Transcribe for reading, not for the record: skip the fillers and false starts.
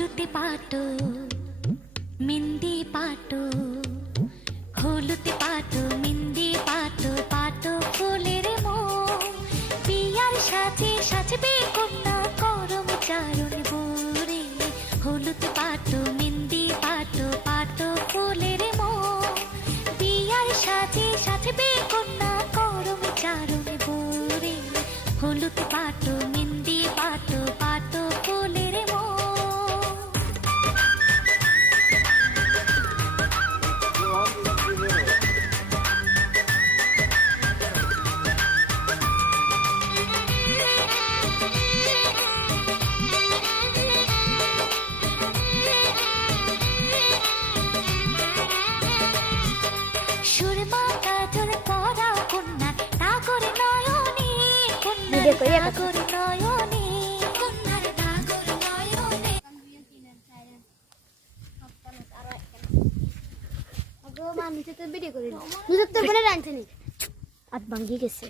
হলুতে পাটো মিন্দি পাটো হলুতে পাটো মিন্দি পাটো পাটো ফুলের মন বিয়ার সাজে সাজবে কন্যা করম চারণ বুড়ি হলুদ পাটো মিন্দি পাটো পাটো ফুলের মন বিয়ার সাজে সাজবে কন্যা করম চারণ বুড়ি হলুদ পাটো মিন্দি পাটো পাটো ফুলের মন সুরমা কাজল পরা কন্যা নাগর নয়নে কন্যার নাগর নয়নে কন্যার নাগর নয়নে মানুষে তো ভিডিও করি না তো বলে রাঁধছে নি আত ভাঙ্গি গেছে